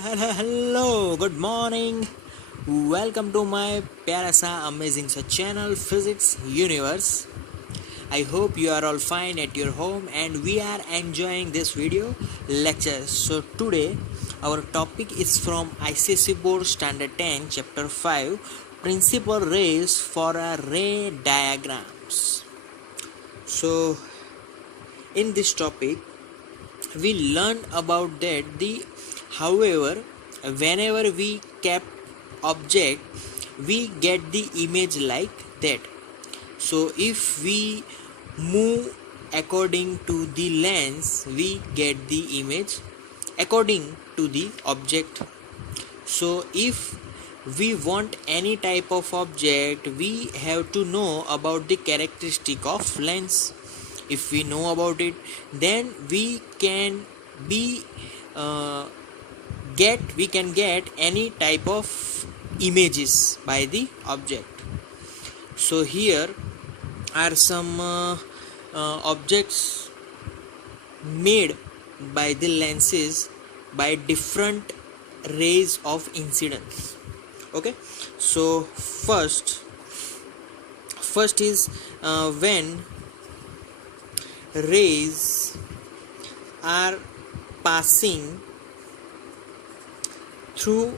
Hello, good morning. Welcome to my प्यारा सा amazing सा channel Physics Universe. I hope you are all fine at your home and we are enjoying this video lecture. So today our topic is from ICSE Board Standard 10 Chapter 5 Principal Rays for a Ray Diagrams. So in this topic we learned about that the however whenever we cap object we get the image like that. So if we move according to the lens we get the image according to the object. So if we want any type of object we have to know about the characteristic of lens. If we know about it then we can be get any type of images by the object. So here are some objects made by the lenses by different rays of incidence. Okay, so first is when rays are passing through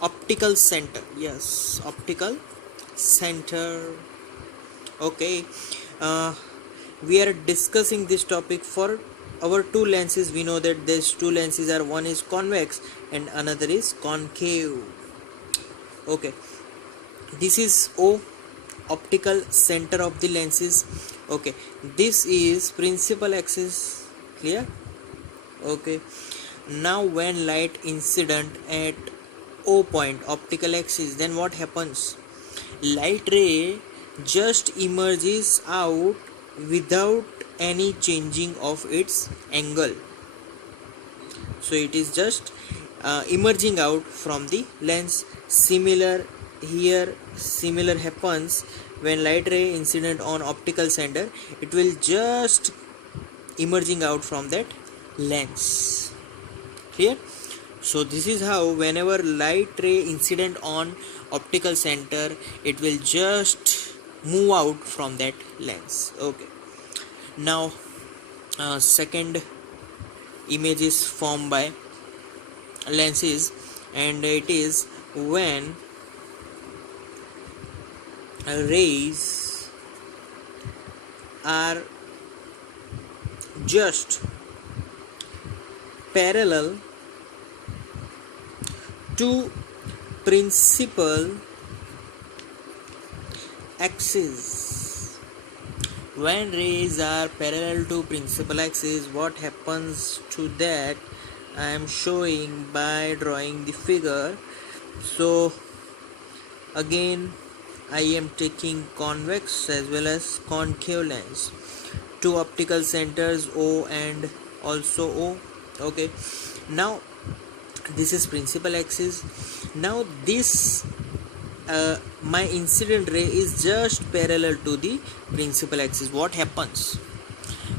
optical center. Yes, optical center. Okay, we are discussing this topic for our two lenses. We know that these two lenses are, one is convex and another is concave. Okay, this is O, optical center of the lenses. Okay, this is principal axis. Clear? Okay, now when light incident at O point, optical axis, then what happens? Light ray just emerges out without any changing of its angle. So it is just emerging out from the lens. Similar here, similar happens when light ray incident on optical center, it will just emerging out from that lens. Clear? So this is how whenever light ray incident on optical center it will just move out from that lens. Okay, now second image is formed by lenses and it is when rays are just parallel to principal axis. When rays are parallel to principal axis, what happens to that I am showing by drawing the figure. So again I am taking convex as well as concave lens, two optical centers O and also O. Okay, now this is principal axis. Now this my incident ray is just parallel to the principal axis. What happens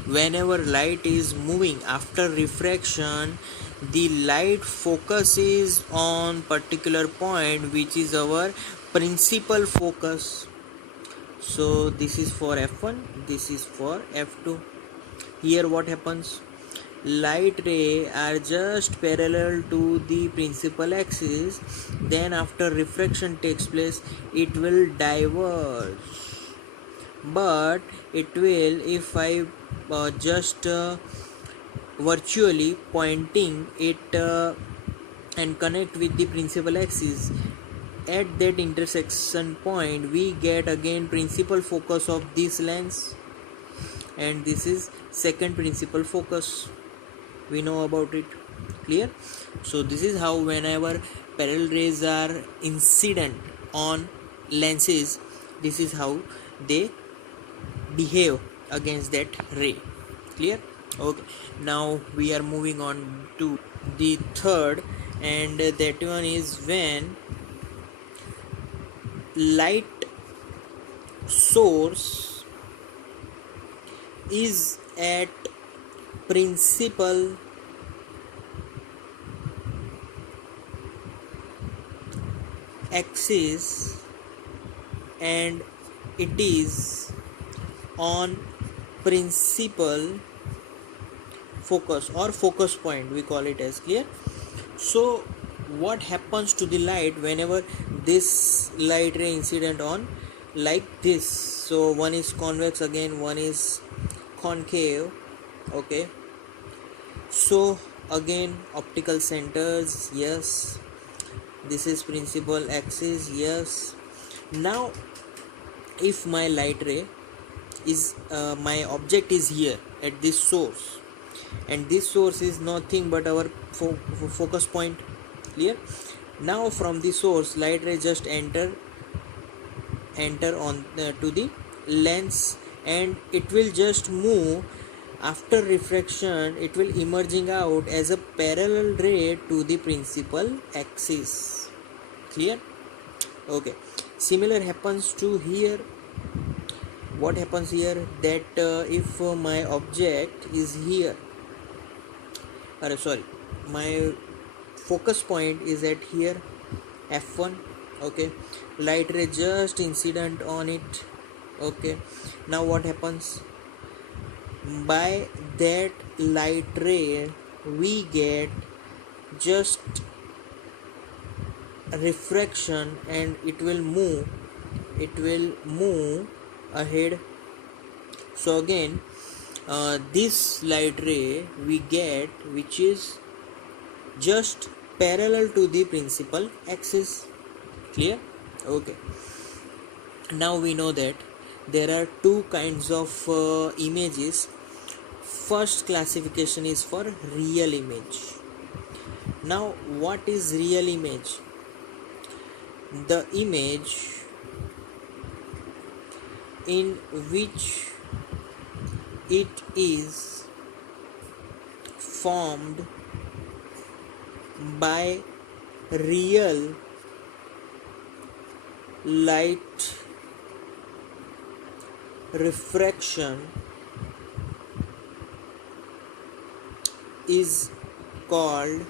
whenever light is moving after refraction, the light focuses on particular point which is our principal focus. So this is for f1, this is for f2. Here what happens? Light ray are just parallel to the principal axis, then after refraction takes place it will diverge, but it will, if I just virtually pointing it and connect with the principal axis, at that intersection point we get again principal focus of this lens and this is second principal focus. We know about it. Clear? So this is how whenever parallel rays are incident on lenses, this is how they behave against that ray. Clear? Okay, now we are moving on to the third, and that one is when light source is at principal axis and it is on principal focus or focus point, we call it as. Clear? So what happens to the light whenever this light ray incident on like this? So one is convex, again one is concave. Okay, so again optical centers, yes, this is principal axis, yes. Now if my light ray is my object is here at this source, and this source is nothing but our focus point. Clear? Now from the source light ray just enter on to the lens, and it will just move. After refraction it will emerging out as a parallel ray to the principal axis. Clear? Okay, similar happens to here. What happens here, that if my object is here, my focus point is at here, f1. Okay, light ray just incident on it. Okay, now what happens, by that light ray we get just refraction, and it will move ahead. So again this light ray we get which is just parallel to the principal axis. Clear? Okay, now we know that there are two kinds of images. First classification is for real image. Now what is real image? The image in which it is formed by real light refraction is called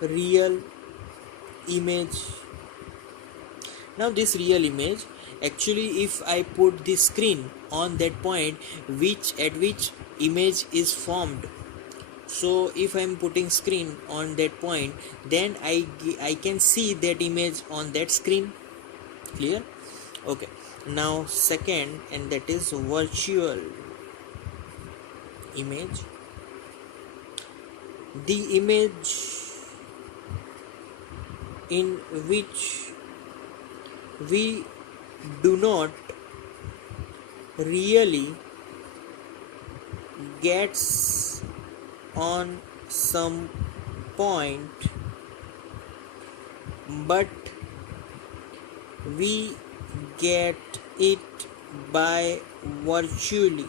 real image. Now this real image, actually if I put the screen on that point at which image is formed, so if I am putting screen on that point, then I can see that image on that screen. Clear? Okay, now second, and that is virtual image. The image in which we do not really gets on some point, but we get it by virtually,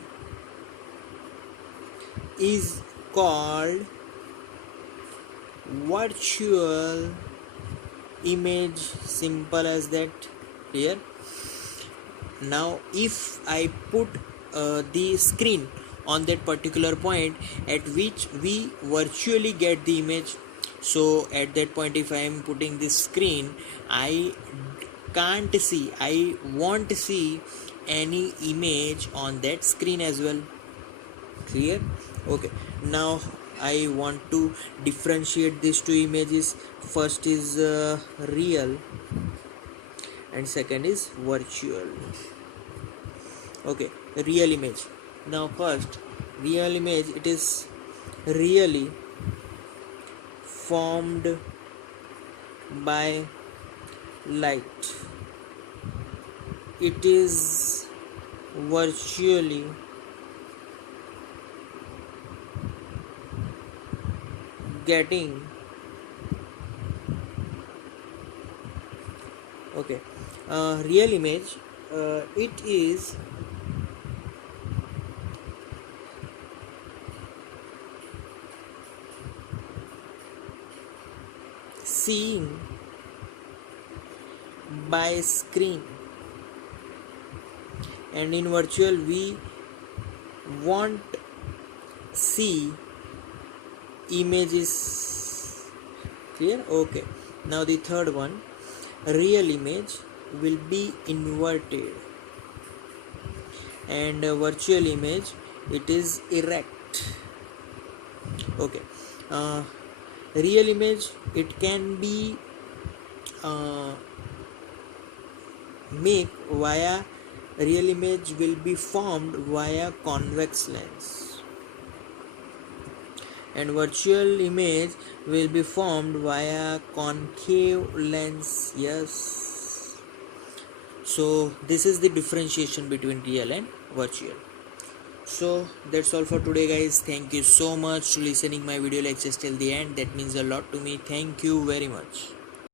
is called virtual image. Simple as that. Here now if I put the screen on that particular point at which we virtually get the image, so at that point if I am putting this screen, I won't see any image on that screen as well. Clear? Okay, now I want to differentiate these two images. First is real and second is virtual. Okay, real image. Now first, real image, it is really formed by light. It is virtually getting, okay, real image, it is seeing by screen, and in virtual we won't see images. Clear? Okay, Now the third one, real image will be inverted, and virtual image, it is erect. Okay. uh, Real image, it can be uh, make via real image will be formed via convex lens, and virtual image will be formed via concave lens. Yes, so this is the differentiation between real and virtual. So that's all for today, guys. Thank you so much to listening my video lectures till the end. That means a lot to me. Thank you very much.